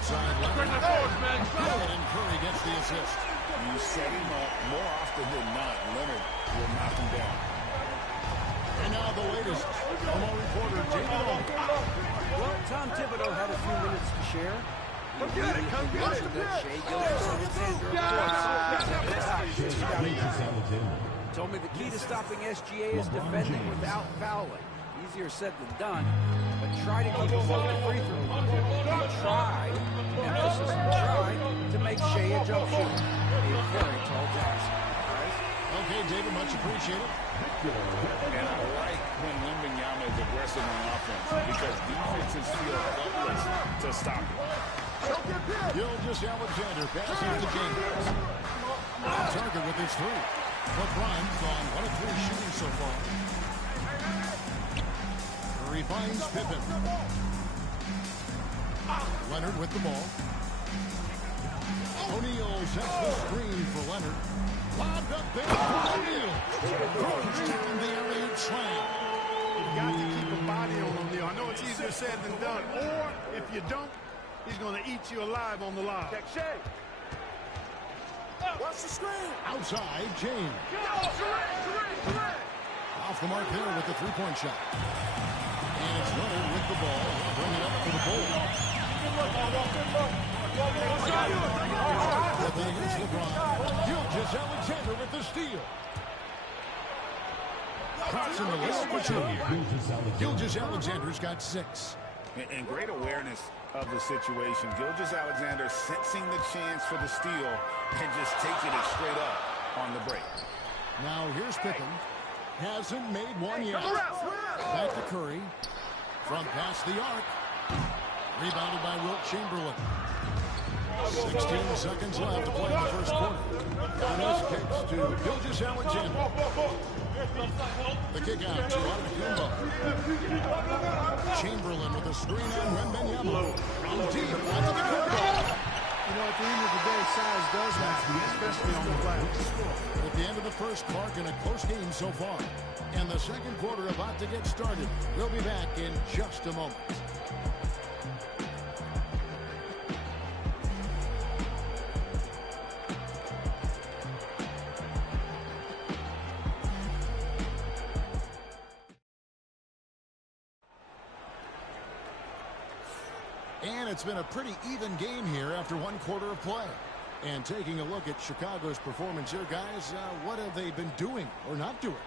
outside Leonard. Good, and Curry gets the assist. You set him up more often than not. Leonard will knock him down. And now the latest from our reporter, David Owen. Well, Tom Thibodeau had a few minutes to share. He immediately mentioned that Shai Gilgeous-Alexander told me the key to stopping SGA is defending without fouling. Easier said than done, but try to keep him off the free throw line. Try, emphasis on try, to make Shai a jump shooter. A very tall task. Okay, David, much appreciated. And I like when Wembanyama is aggressive on offense because defenses feel helpless to stop him. Gilgeous-Alexander passing to James. Target with his three. LeBron's gone 1 of 3 shooting so far. Curry finds Pippen. Leonard with the ball. O'Neal sets the screen for Leonard. Lobbed up there for O'Neal. Throws down the alley-oop slam. You've got to keep a body on O'Neal. I know it's easier said than done. Or, if you don't, he's going to eat you alive on the lob. Watch the screen. Outside, James. Off the mark there with the three-point shot. And it's Leonard with the ball. He'll bring it up for the Bulls. Nothing against LeBron. Gilgeous-Alexander with the steal. Crossing the list for 2. Gilgeous-Alexander's got 6. And great awareness of the situation. Gilgeous-Alexander sensing the chance for the steal and just taking it straight up on the break. Now here's Pippen. Hasn't made one yet. Back to Curry. From past the arc. Rebounded by Wilt Chamberlain. 16 seconds left to play in the first quarter. Giannis kicks to Gilgeous-Alexander. The kick out to Antetokounmpo. Chamberlain with a screen on Wembanyama. From deep, Antetokounmpo. You know, at the end of the day, size does matter, especially on the glass. At the end of the first mark in a close game so far. And the second quarter about to get started. We'll be back in just a moment. And it's been a pretty even game here after 1 quarter of play. And taking a look at Chicago's performance here, guys, what have they been doing or not doing?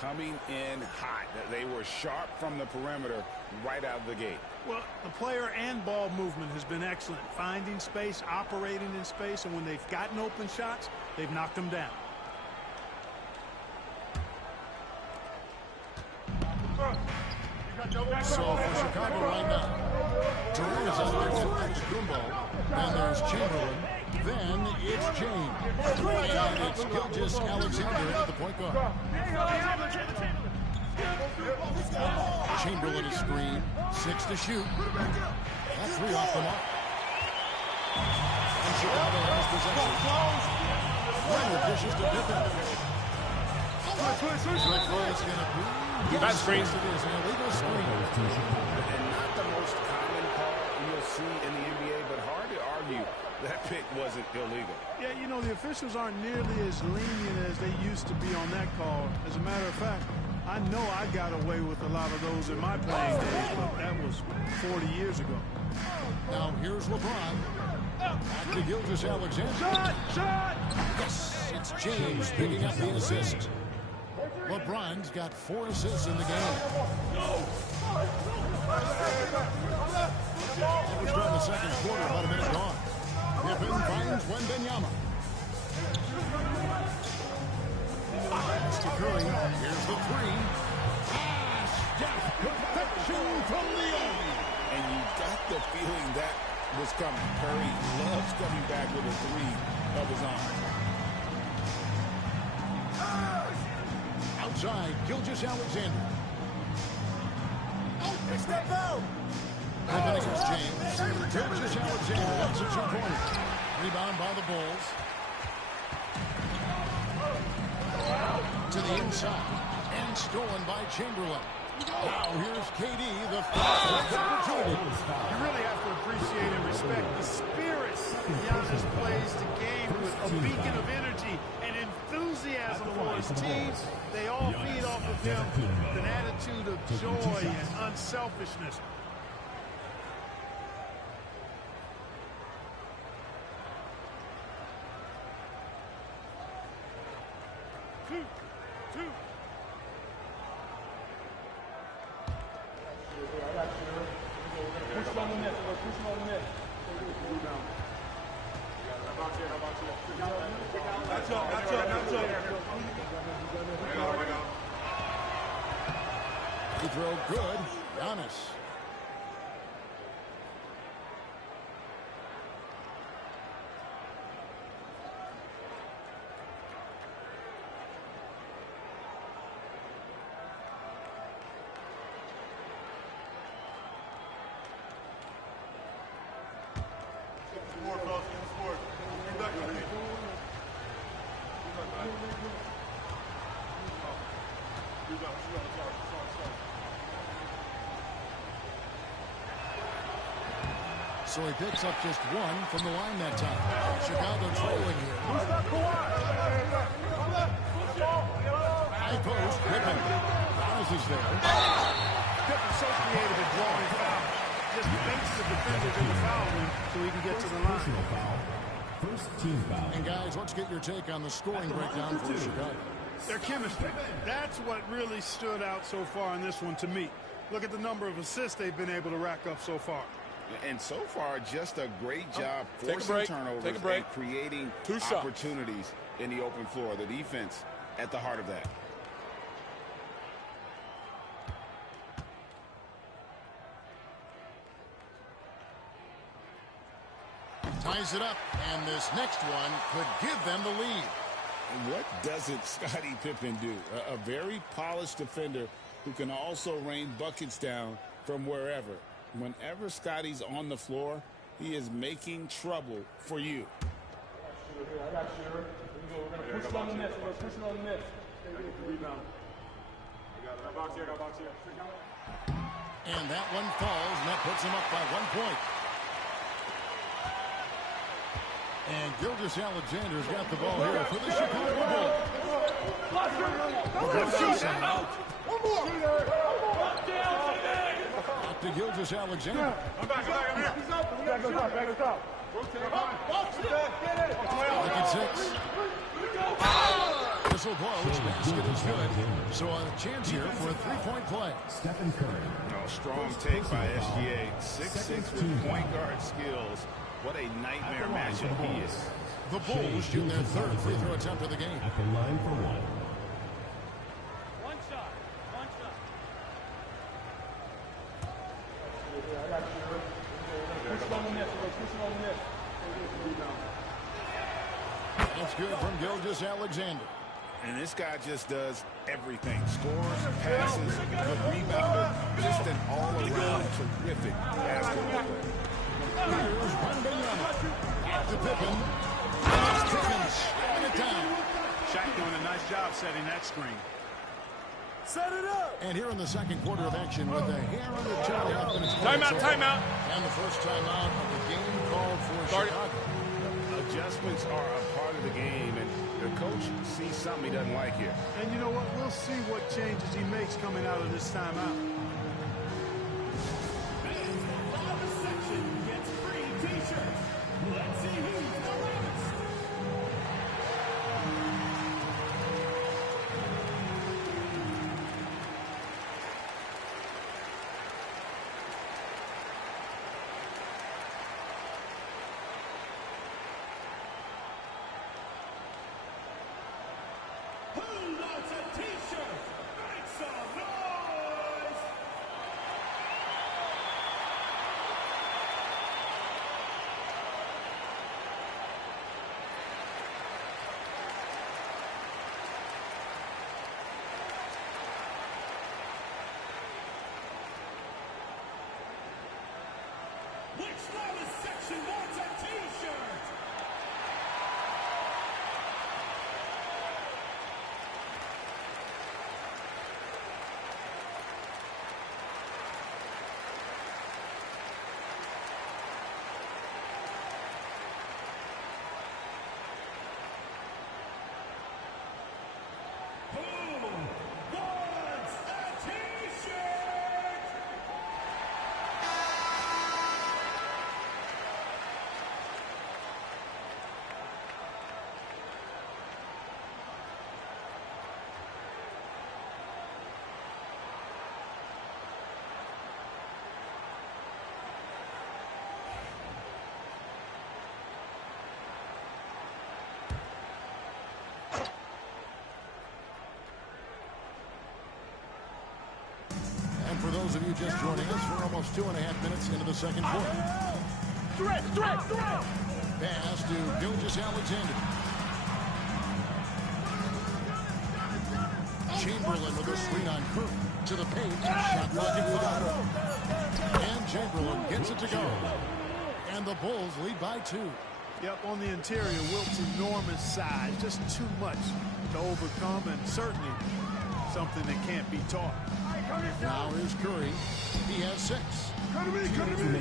Coming in hot. They were sharp from the perimeter right out of the gate. Well, the player and ball movement has been excellent. Finding space, operating in space, and when they've gotten open shots, they've knocked them down. So for Chicago right now, Durant is out there with Antetokounmpo. Then there's Chamberlain. Then it's James. And it's Gilgeous-Alexander at the point guard. Chamberlain is screened. 6 to shoot. That 3 off the mark. And Chicago has possession. Leonard dishes to Pippen. Bad screen. It is an illegal screen. And not the most common call you'll see in the NBA, but hard to argue that pick wasn't illegal. Yeah, you know, the officials aren't nearly as lenient as they used to be on that call. As a matter of fact, I know I got away with a lot of those in my playing days, but that was 40 years ago. Now here's LeBron. Back to Gilgeous-Alexander. Shot! Yes, it's James picking up the assist. LeBron's got 4 assists in the game. That was done the second quarter, about a minute gone. Pippen finds Wembanyama. To Curry, here's the 3. Steph, perfection from the end. And you got the feeling that was coming. Curry loves coming back with a 3 of his own. Outside, Gilgeous-Alexander. Step out. Pippen against James. Gilgeous-Alexander, that's a 2-pointer. Rebound by the Bulls. To the inside. And stolen by Chamberlain. Now here's KD, the first opportunity. You really have to appreciate and respect the spirit Giannis plays the game with, a beacon of energy and enthusiasm for his team. They all feed off of him with an attitude of joy and unselfishness. Free throw good. Giannis. So he picks up just one from the line that time. Chicago trolling here. High post, Pippen. Giannis is there. Pippen's so creative at drawing foul. Just baits the defenders in the foul line so he can get to the line. First team foul. And guys, let's get your take on the scoring breakdown for Chicago. Their chemistry. That's what really stood out so far in this one to me. Look at the number of assists they've been able to rack up so far. And so far, just a great job forcing turnovers and creating opportunities in the open floor. The defense at the heart of that. Ties it up, and this next one could give them the lead. What doesn't Scottie Pippen do? A very polished defender who can also rain buckets down from wherever. Whenever Scottie's on the floor, he is making trouble for you. I got you. We're going to push it on the net. We're going to push it on the net. Rebound. I got it. Box here. And that one falls, and that puts him up by 1 point. And Gilgeous-Alexander's got the ball here for the Chicago Bulls. To Gilgeous-Alexander. I'm back. I'm here. Back us up. Look at 6. Whistle blows. Basket is good. So a chance here for a three-point play. Stephen Curry. Oh, strong take by SGA. 6'6" with point guard skills. What a nightmare matchup he is. The Bulls shoot their third free throw attempt of the game. At the line for one. One shot. I got you. Push it on the net. Push it on the net. That's good from Gilgeous-Alexander. And this guy just does everything. Scores, passes, good rebounder. Just an all-around terrific basketball player. Here's Wembanyama. Back to Pippen. It's Pippen slamming it down. Shaq doing a nice job setting that screen. Set it up. And here in the second quarter of action with a hair under 2.5 minutes. Timeout. And the first timeout of the game called for Chicago. Adjustments are a part of the game, and the coach sees something he doesn't like here. And you know what? We'll see what changes he makes coming out of this timeout. Let's see who's the loudest. Who wants a t-shirt? Make some noise! Which loudest section wants a t-shirt? for those of you just joining us, we're almost 2.5 minutes into the second quarter. Pass to Gilgeous-Alexander. Chamberlain with a screen on Curry. To the paint. Shot clock at 5. And Chamberlain gets it to go. And the Bulls lead by 2. Yep, on the interior, Wilt's enormous size. Just too much to overcome, and certainly something that can't be taught. Now here's Curry. He has 6. Come to me.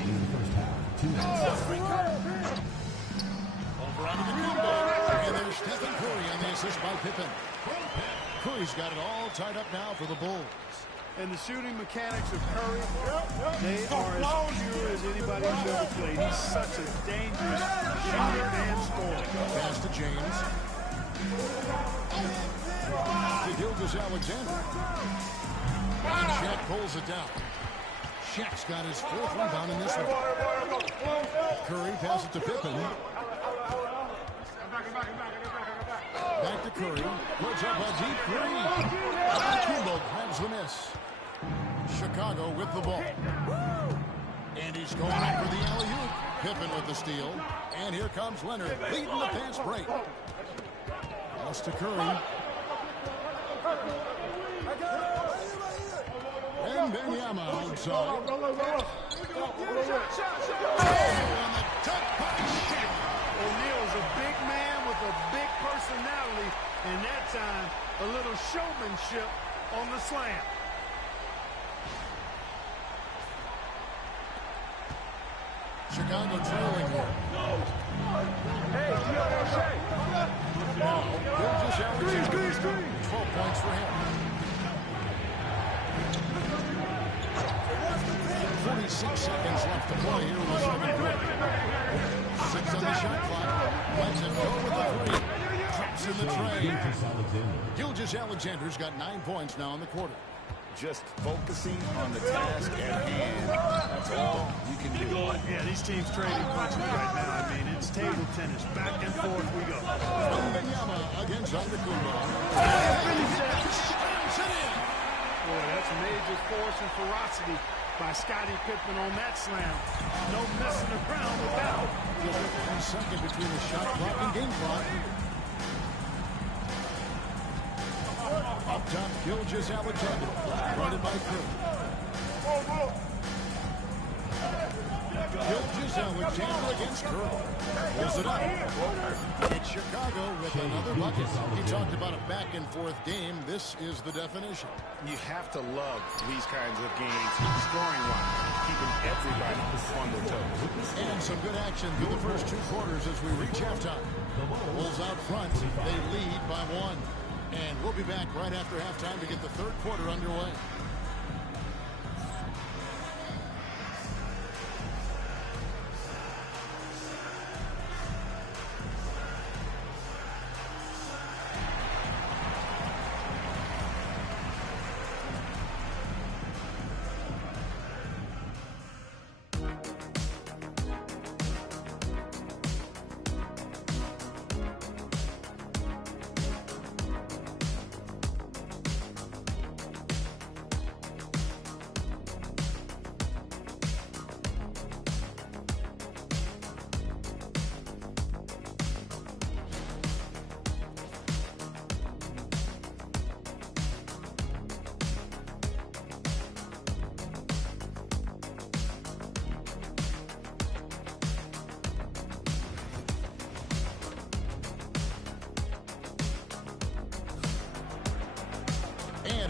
Over onto the Kumbo. And there's Stephen Curry on the assist by Pippen. Curry's got it all tied up now for the Bulls. And the shooting mechanics of Curry, they are as pure as anybody who's ever played. He's such a dangerous shooter and scorer. Pass to James. To Gilgeous-Alexander. And Shaq pulls it down. Shaq's got his 4th rebound in this one. Curry passes it to Pippen. Back to Curry. Puts up a deep 3. Kumbo grabs the miss. Chicago with the ball. And he's going up for the alley-oop. Pippen with the steal. And here comes Leonard leading the fast break. Pass to Curry. And Benyama outside. And the dunk by Shaq. O'Neal's a big man with a big personality, and that time, a little showmanship on the slam. Chicago trailing here. Now, Gilgeous-Alexander. 12 points for him. 46 seconds left to play here in the second quarter. 6 on the shot clock. Lets it go with the 3. Drops in the tray. Gilgeous-Alexander's got 9 points now in the quarter. Just focusing on the task at hand. That's all you can do. Yeah, these teams trading punches right now. I mean, it's table tennis. Back and forth we go. Benyama against Antetokounmpo. Boy, that's major force and ferocity by Scottie Pippen on that slam. No messing around with that one. Just 1 second between the shot clock and game clock. Up top, Gilgeous-Alexander. Guarded by Curry. Gilgeous-Alexander against Curry. Pulls it up. It's Chicago with another bucket. He talked about a back-and-forth game. This is the definition. You have to love these kinds of games, scoring-wise, keeping everybody on their toes. And some good action through the first 2 quarters as we reach halftime. Bulls out front. They lead by 1. And we'll be back right after halftime to get the third quarter underway.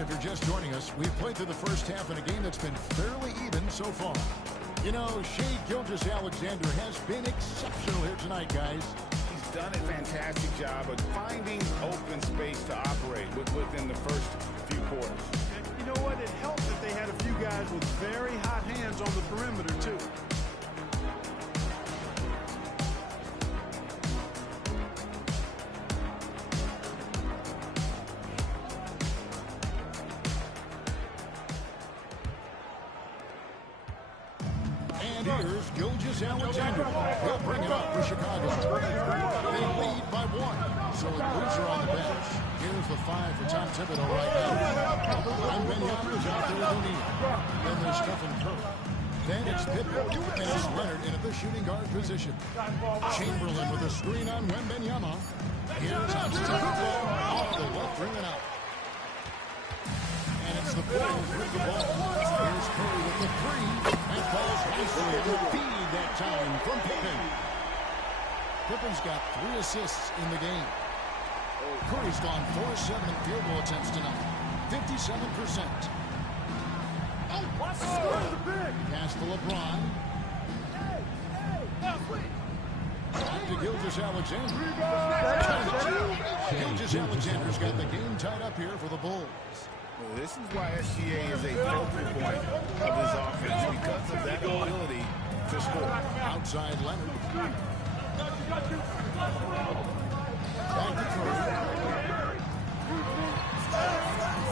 If you're just joining us, we've played through the first half in a game that's been fairly even so far. You know, Shai Gilgeous-Alexander has been exceptional here tonight, guys. He's done a fantastic job of finding open space to operate within the first few quarters. You know what? It helped that they had a few guys with very hot hands on the perimeter, too. And here's Gilgeous-Alexander. He'll bring it up for Chicago. They lead by 1, so the Bulls are on the bench. Here's the 5 for Tom Thibodeau right now. Wembanyama is out there with O'Neal. Then there's Stephen Curry. Then it's Pippen, and it's Leonard in at the shooting guard position. Chamberlain with a screen on Wembanyama. Here's Antetokounmpo off the left ring and out. And it's the Bulls with the ball. Here's Curry with the 3, and falls nicely on the feed that time from Pippen. Pippen's got 3 assists in the game. Curry's gone 4-7 in field goal attempts tonight, 57%. Pass to LeBron. Back to Gilgeous-Alexander. Gilgeous-Alexander's got the game tied up here for the Bulls. Well, this is why SGA is a focal point of his offense, because of that ability to score. Outside Leonard. Back to Curry.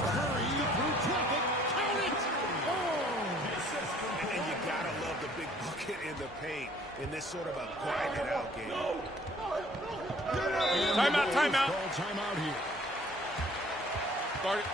Curry through traffic. Count it! And you gotta love the big bucket in the paint in this sort of a grinded out game. Timeout, timeout. Called timeout here. Start it.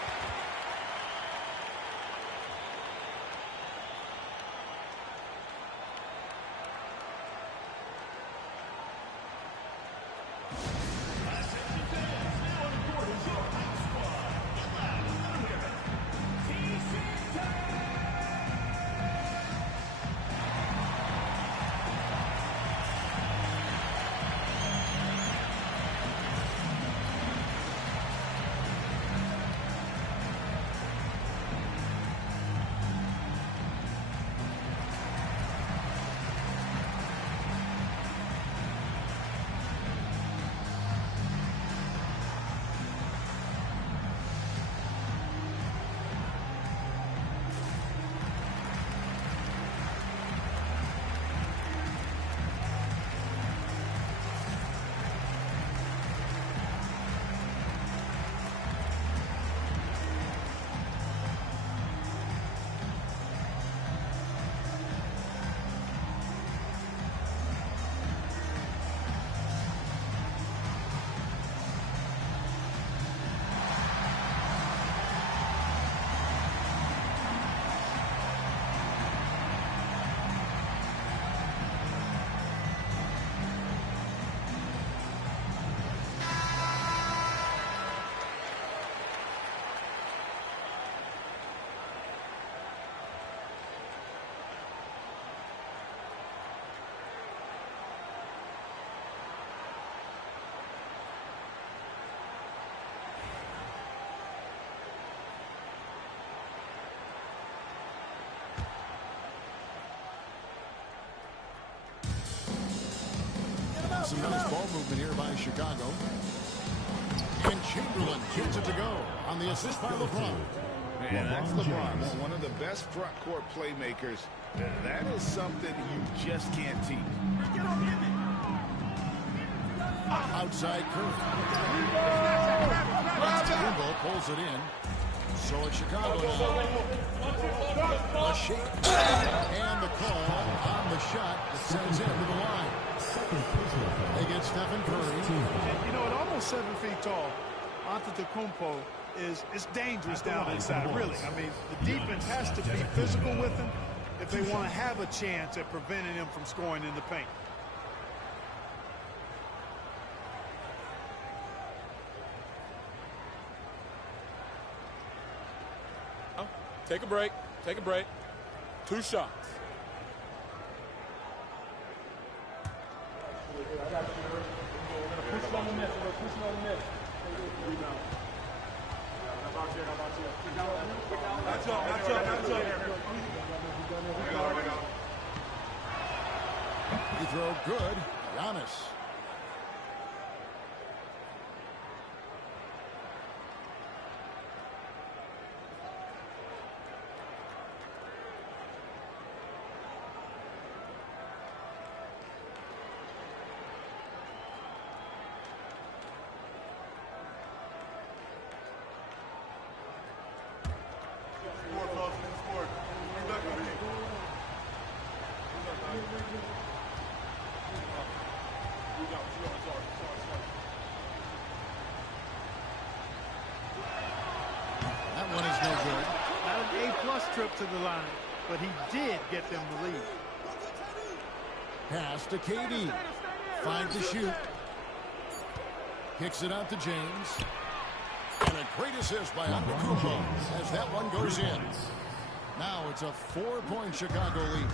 Some nice ball movement here by Chicago. And Chamberlain gets it to go on the assist by LeBron. Man, that's LeBron, one of the best front court playmakers. That is something you just can't teach. Outside Curry. Antetokounmpo pulls it in. So it's Chicago now. A shake. And the call on the shot that sends him to the line. They get Stephen Curry. You know, at almost 7 feet tall, Antetokounmpo is dangerous down inside, really. I mean, the defense has to be physical with him if they want to have a chance at preventing him from scoring in the paint. Take a break. Take a break. 2 shots. I got you. We're going to push it on the miss. We're going to push it on the miss. Rebound. How about you? How about you? That's up. That's up. That's up. Free throw good. Giannis. trip to the line, but he did get them the lead. Pass to KD. 5 to shoot. Kicks it out to James. And a great assist by Antetokounmpo as that one goes in. Now it's a 4-point Chicago lead.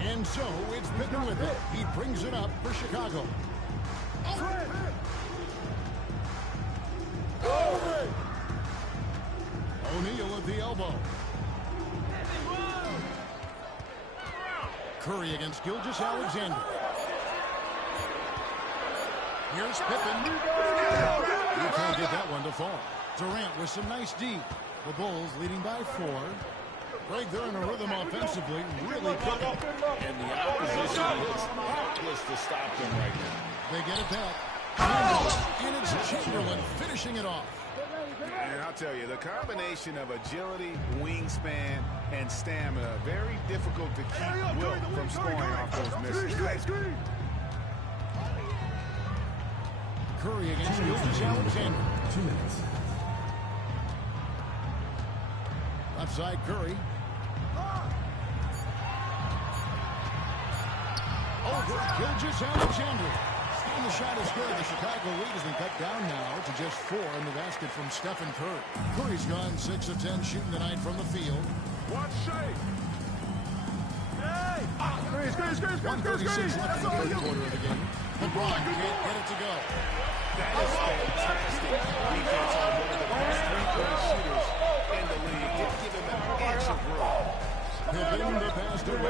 And so it's Pippen with it. He brings it up for Chicago. O'Neal at the elbow. Curry against Gilgeous-Alexander. Here's Pippen. He can't get that one to fall. Durant with some nice D. The Bulls leading by 4. Greg, they're in a rhythm offensively, really cooking. And the opposition looks helpless to stop them right now. They get it back. And it's Chamberlain finishing it off. And I'll tell you, the combination of agility, wingspan, and stamina, very difficult to keep Wilt from scoring off those misses. Curry against Gilgeous-Alexander. 2 minutes. Left side, Curry. Over Gilgeous-Alexander. And the shot is good. The Chicago lead has been cut down now to just 4 in the basket from Stephen Curry. Curry's gone 6 of 10 shooting tonight from the field. Watch Shea. Hey! 1:36 left in the third quarter of the game. LeBron can't get it to go. That is fantastic defense on one of the best three-point shooters in the league. Didn't give him an inch of room. Pippen the pass to